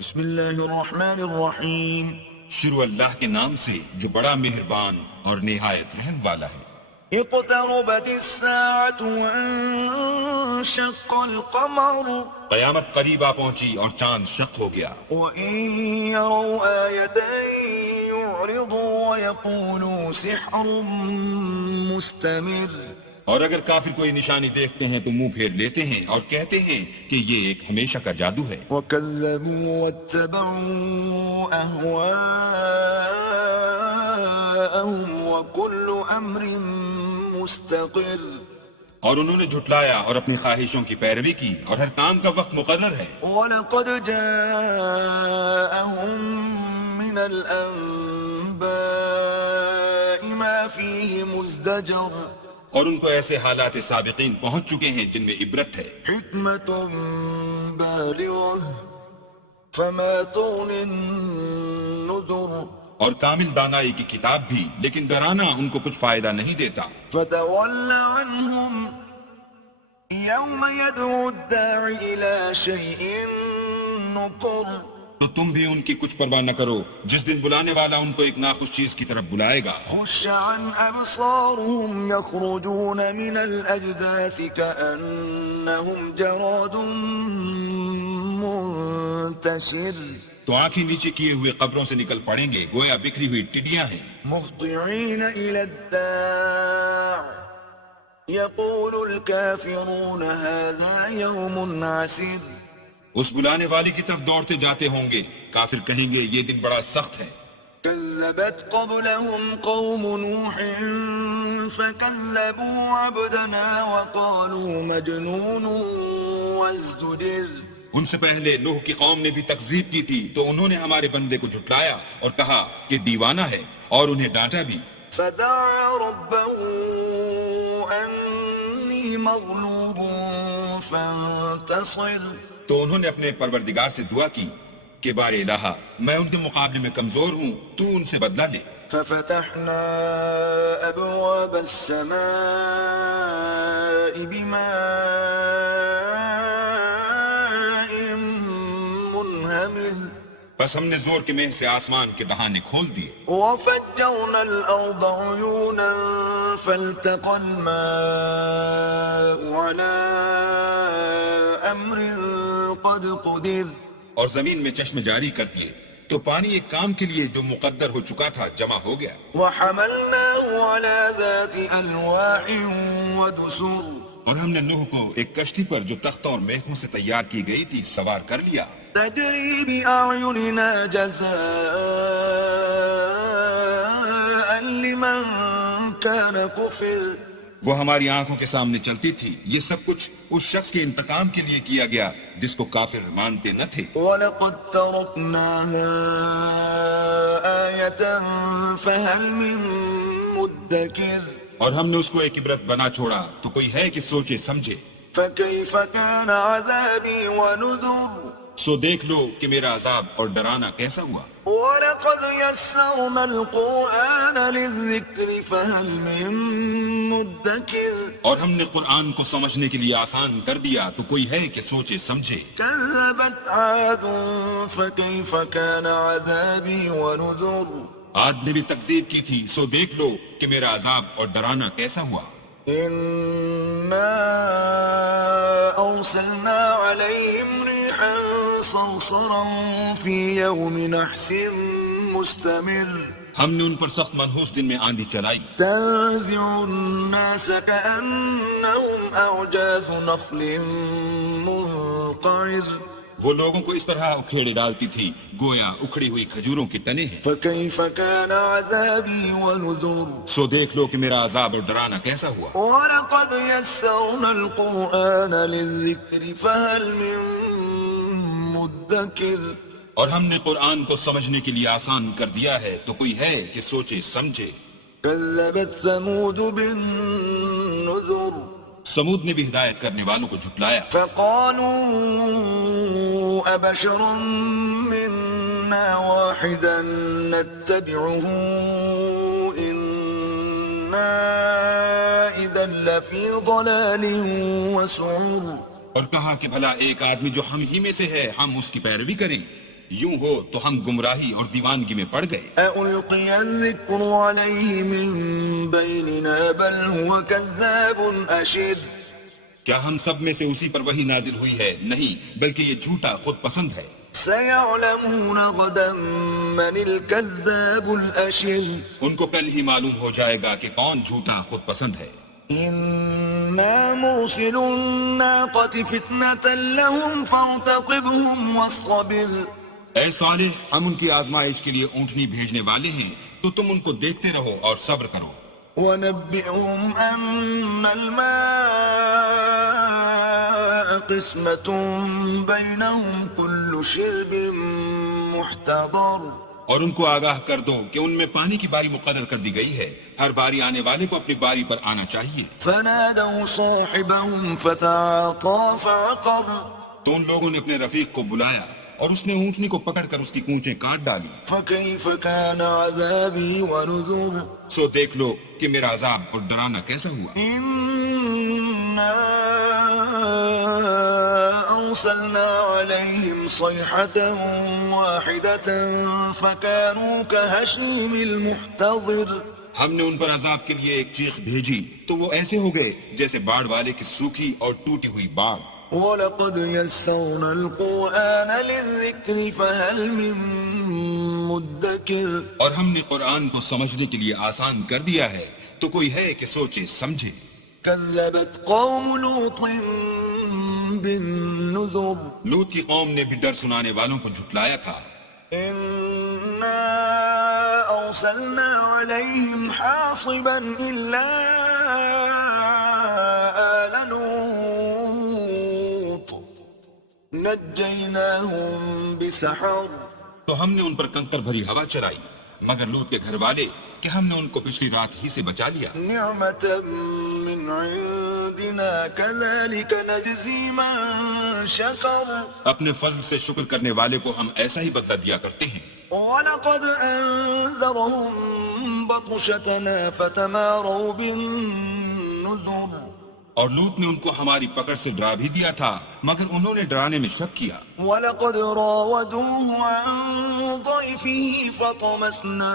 بسم اللہ الرحمن الرحیم. شروع اللہ کے نام سے جو بڑا مہربان اور نہایت رحم والا ہے. اقتربت الساعة وانشق القمر قیامت قریب آ پہنچی اور چاند شق ہو گیا. وإن يروا آية يعرضوا ويقولوا سحر مستمر. اور اگر کافر کوئی نشانی دیکھتے ہیں تو منہ پھیر لیتے ہیں اور کہتے ہیں کہ یہ ایک ہمیشہ کا جادو ہے. وكذبوا واتبعوا أهواءهم وكل أمر مستقر. اور انہوں نے جھٹلایا اور اپنی خواہشوں کی پیروی کی اور ہر کام کا وقت مقرر ہے. وَلَقَدْ جَاءَهُم مِّنَ الْأَنبَاءِ مَا فِيهِ مُزْدَجَرٌ. اور ان کو ایسے حالات سابقین پہنچ چکے ہیں جن میں عبرت ہے. حِكْمَةٌ بَالِغَةٌ فَمَا تُغْنِ النُّذُرُ. اور کامل دانائی کی کتاب بھی، لیکن ڈرانا ان کو کچھ فائدہ نہیں دیتا. فَتَوَلَّ عَنْهُمْ يَوْمَ يَدْعُ الدَّاعِ إِلَى شَيْءٍ نُكُرٍ. تو تم بھی ان کی کچھ پرواہ نہ کرو جس دن بلانے والا ان کو ایک ناخوش چیز کی طرف بلائے گا. خُشَّ عَنْ أَبْصَارُهُمْ يَخْرُجُونَ مِنَ الْأَجْدَاثِ كَأَنَّهُمْ جَرَادٌ مُنْتَشِرٌ. تو آنکھیں نیچے کیے ہوئے قبروں سے نکل پڑیں گے گویا بکھری ہوئی ٹڈیاں ہیں. مُهْطِعِينَ إِلَى الدَّاعِ يَقُولُ الْكَافِرُونَ هَذَا يَوْمٌ عَسِرٌ. اس بلانے والی کی طرف دوڑتے جاتے ہوں گے، کافر کہیں گے یہ دن بڑا سخت ہے. كذبت قبلهم قوم نوح فكذبوا عبدنا وقالوا مجنون وازدجر. ان سے پہلے نوح کی قوم نے بھی تکذیب کی تھی تو انہوں نے ہمارے بندے کو جھٹلایا اور کہا کہ دیوانہ ہے، اور انہیں ڈانٹا بھی. فدعا ربه أني مغلوب فانتصر. تو انہوں نے اپنے پروردگار سے دعا کی کہ بار الہ میں ان کے مقابلے میں کمزور ہوں، تو ان سے بدلہ لے. ففتحنا أبواب السماء بماء منهمر. بس ہم نے زور کے مہ سے آسمان کے دہانے کھول دیے. وفجرنا الأرض عيونا فالتقى الماء على أمر قد قدر. اور زمین میں چشم جاری کر دیے تو پانی ایک کام کے لیے جو مقدر ہو چکا تھا جمع ہو گیا. وحملناه على ذات ألواح ودسر. اور ہم نے نوح کو ایک کشتی پر جو تختوں اور میخوں سے تیار کی گئی تھی سوار کر لیا. تجري بأعيننا جزاء لمن كان كفر. وہ ہماری آنکھوں کے سامنے چلتی تھی. یہ سب کچھ اس شخص کے انتقام کے لیے کیا گیا جس کو کافر مانتے نہ تھے. وَلَقَدْ تَرَكْنَاهَا آيَةً فَهَلْ مِن مُدَّكِرٍ. اور ہم نے اس کو ایک عبرت بنا چھوڑا تو کوئی ہے کہ سوچے سمجھے. فَكَيْفَ كَانَ عَذَابِي وَنُذُرِ. سو دیکھ لو کہ میرا عذاب اور ڈرانا کیسا ہوا. وَلَقَدْ يَسَّرْنَا الْقُرْآنَ لِلذِّكْرِ فَهَلْ مِن مُدَّكِرٍ. اور ہم نے قرآن کو سمجھنے کے لیے آسان کر دیا تو کوئی ہے کہ سوچے سمجھے. كذبت عاد فكيف كان عذابي ونذر. عاد نے بھی تکذیب کی تھی سو دیکھ لو کہ میرا عذاب اور ڈرانا کیسا ہوا. إنا أرسلنا عليهم ريحا صرصرا في يوم نحس مستمر. ہم نے ان پر سخت منحوس دن میں آندھی چلائی. تنزع الناس كأنهم أعجاز نخل منقعر. وہ لوگوں کو اس طرح اکھیڑے ڈالتی تھی گویا اکھڑی ہوئی کھجوروں کے تنے ہیں. فكيف كان عذابي ونذر. سو دیکھ لو کہ میرا عذاب اور ڈرانا کیسا ہوا. وَلَقَدْ يَسَّرْنَا الْقُرْآنَ لِلذِّكْرِ فَهَلْ مِن مُدَّكِرٍ. اور ہم نے قرآن کو سمجھنے کے لیے آسان کر دیا ہے تو کوئی ہے کہ سوچے سمجھے. كذبت ثمود بالنذر. سمود نے بھی ہدایت کرنے والوں کو جھٹلایا. فقالوا أبشرا منا واحدا نتبعه إنا إذا لفي ضلال وسعر. اور کہا کہ بھلا ایک آدمی جو ہم ہی میں سے ہے ہم اس کی پیروی کریں. یوں ہو تو ہم گمراہی اور دیوانگی میں پڑ گئے. ألقي الذكر عليه من بيننا بل هو كذاب أشر کیا ہم سب میں سے اسی پر وحی نازل ہوئی ہے؟ نہیں، بلکہ یہ جھوٹا خود پسند ہے. سيعلمون غدا من الكذاب الأشر ان کو کل ہی معلوم ہو جائے گا کہ کون جھوٹا خود پسند ہے. إنا مرسل الناقة فتنة لهم فارتقبهم واصطبر اے صالح، ہم ان کی آزمائش کے لیے اونٹنی بھیجنے والے ہیں، تو تم ان کو دیکھتے رہو اور صبر کرو. ونبئهم أن الماء قسمة بينهم كل شرب محتضر اور ان کو آگاہ کر دو کہ ان میں پانی کی باری مقرر کر دی گئی ہے، ہر باری آنے والے کو اپنی باری پر آنا چاہیے. فنادوا صاحبهم فتعاطى فعقر تو ان لوگوں نے اپنے رفیق کو بلایا اور اس نے اونٹنی کو پکڑ کر اس کی کونچیں کاٹ ڈالی. فكيف كان عذابي ونذر سو دیکھ لو کہ میرا عذاب اور ڈرانا کیسا ہوا. إنا أرسلنا عليهم صيحة واحدة فكانوا كهشيم المحتضر ہم نے ان پر عذاب کے لیے ایک چیخ بھیجی تو وہ ایسے ہو گئے جیسے باڑ والے کی سوکھی اور ٹوٹی ہوئی باڑ. وَلَقَدْ يَسَّرْنَا الْقُرْآنَ لِلذِّكْرِ فَهَلْ مِن مُدَّكِرٍ اور ہم نے قرآن کو سمجھنے کے لیے آسان کر دیا ہے، تو کوئی ہے کہ سوچے سمجھے. كَذَّبَتْ قَوْمُ لُوطٍ بِالنُّذُرِ لوط کی قوم نے بھی ڈر سنانے والوں کو جھٹلایا تھا. إِنَّا أَرْسَلْنَا عَلَيْهِمْ حَاصِبًا إِلَّا آلَ لُوطٍ نَجَّيْنَاهُمْ بِسَحَرٍ تو ہم نے ان پر کنکر بھری ہوا چلائی، مگر لوط کے گھر والے کہ ہم نے ان کو پچھلی رات ہی سے بچا لیا. نعمة من عندنا كذلك نجزي من شكر اپنے فضل سے شکر کرنے والے کو ہم ایسا ہی بدلہ دیا کرتے ہیں. ولقد أنذرهم بطشتنا فتماروا بالنذر اور لوط نے ان کو ہماری پکڑ سے ڈرا بھی دیا تھا، مگر انہوں نے ڈرانے میں شک کیا. ولقد راودوه عن ضيفه فطمسنا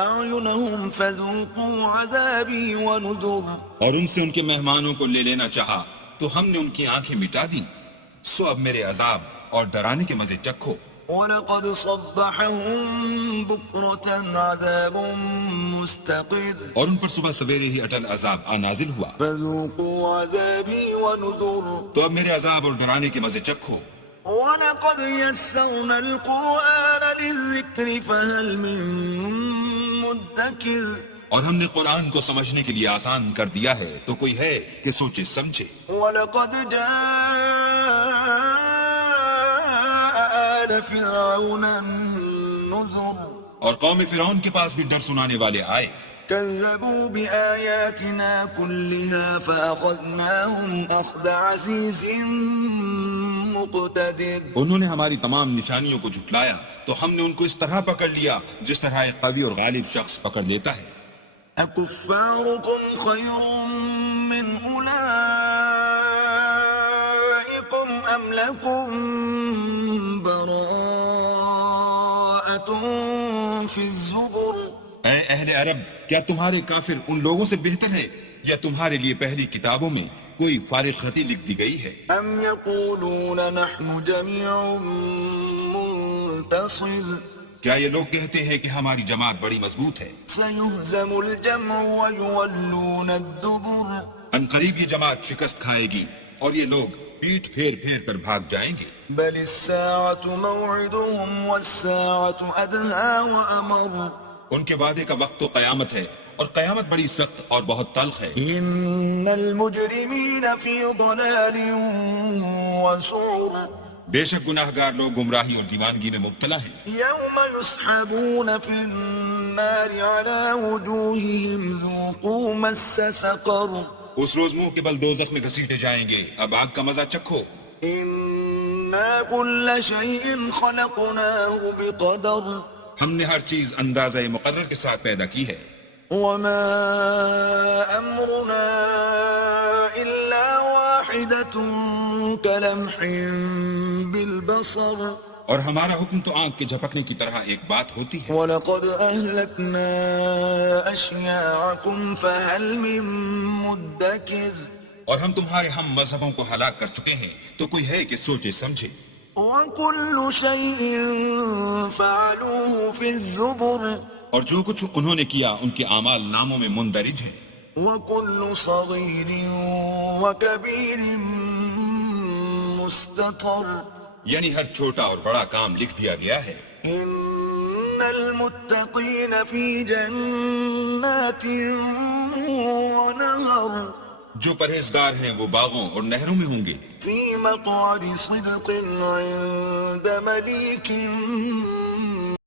أعينهم فذوقوا عذابي ونذر اور ان سے ان کے مہمانوں کو لے لینا چاہا تو ہم نے ان کی آنکھیں مٹا دیں، سو اب میرے عذاب اور ڈرانے کے مزے چکھو. ولقد صبحهم بكرة عذاب مستقر اور ان پر صبح سویرے ہی اٹل عذاب نازل ہوا. فذوقوا عذابي ونذر تو اب میرے عذاب اور ڈرانے کے مزے چکھو. ولقد يسرنا القرآن للذكر فهل من مدكر اور ہم نے قرآن کو سمجھنے کے لیے آسان کر دیا ہے، تو کوئی ہے کہ سوچے سمجھے. ولقد جاء آل فرعون النذر اور قوم فرعون کے پاس بھی ڈر سنانے والے آئے. كذبوا بآياتنا كلها فأخذناهم أخذ عزيز مقتدر انہوں نے ہماری تمام نشانیوں کو جھٹلایا تو ہم نے ان کو اس طرح پکڑ لیا جس طرح ایک قوی اور غالب شخص پکڑ لیتا ہے. أكفاركم خير من أولئكم أم لكم براءة في الزبر اے اہل عرب، کیا تمہارے کافر ان لوگوں سے بہتر ہے یا تمہارے لیے پہلی کتابوں میں کوئی فارغ خطی لکھ دی گئی ہے؟ أم يقولون نحن جميع منتصر کیا یہ لوگ کہتے ہیں کہ ہماری جماعت بڑی مضبوط ہے؟ سيهزم الجمع ويولون الدبر ان قریب یہ جماعت شکست کھائے گی اور یہ لوگ پیٹھ پھیر پھیر کر بھاگ جائیں گے. بل الساعة موعدهم والساعة أدهى وأمر ان کے وعدے کا وقت تو قیامت ہے، اور قیامت بڑی سخت اور بہت تلخ ہے. إن المجرمين في ضلال وسعر بے شک گناہ گار لوگ گمراہی اور دیوانگی میں مبتلا ہیں. يوم يسحبون في النار على وجوههم ذوقوا مس سقر اس روز منہ کے بل دوزخ میں گھسیٹے جائیں گے، اب آگ کا مزہ چکھو. إنا كل شيء خلقناه بقدر ہم نے ہر چیز اندازہ مقرر کے ساتھ پیدا کی ہے. وما أمرنا إلا واحدة كلمح بالبصر بصر اور ہمارا حکم تو آنکھ کے جھپکنے کی طرح ایک بات ہوتی ہے. وَلَقَدْ أَهْلَكْنَا أَشْيَاعَكُمْ فَهَلْ مِن مُدَّكِرٍ اور ہم تمہارے ہم مذہبوں کو ہلاک کر چکے ہیں، تو کوئی ہے کہ سوچے سمجھے. وَكُلُّ شَيْءٍ فَعَلُوهُ فِي الزُّبُرِ اور جو کچھ انہوں نے کیا ان کے اعمال ناموں میں مندرج ہے. وَكُلُّ صَغِيرٍ وَكَبِيرٍ مُسْتَطَرٍ یعنی ہر چھوٹا اور بڑا کام لکھ دیا گیا ہے. إِنَّ الْمُتَّقِينَ فِي جَنَّاتٍ وَنَهَرٍ جو پرہیزگار ہیں وہ باغوں اور نہروں میں ہوں گے. فِي مَقْعَدِ صِدْقٍ عِندَ مَلِيكٍ